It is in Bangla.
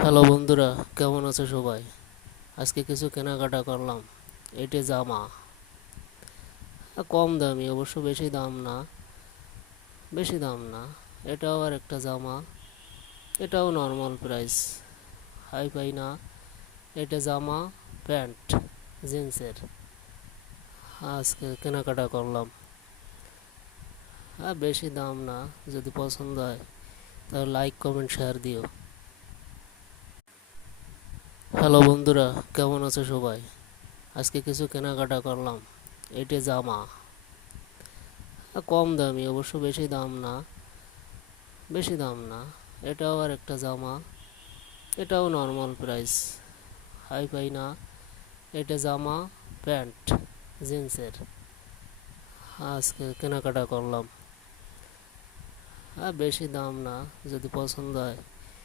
হ্যালো বন্ধুরা, কেমন আছো সবাই? আজকে কিছু কেনাকাটা করলাম। এটি জামা, কম দামি, অবশ্য বেশি দাম না। এটাও আর একটা জামা, এটাও নর্মাল প্রাইস, হাই ফাই না। এটা জামা, প্যান্ট, জিন্সের। আজকে কেনাকাটা করলাম। বেশি দাম না। যদি পছন্দ হয় তাহলে লাইক কমেন্ট শেয়ার দিও। হ্যালো বন্ধুরা, কেমন আছো সবাই? আজকে কিছু কেনাকাটা করলাম। এটি জামা, কম দামি, অবশ্য বেশি দাম না। এটাও আর একটা জামা, এটাও নর্মাল প্রাইস, হাই ফাই না। এটা জামা, প্যান্ট, জিন্সের। আজকে কেনাকাটা করলাম। বেশি দাম না। যদি পছন্দ হয়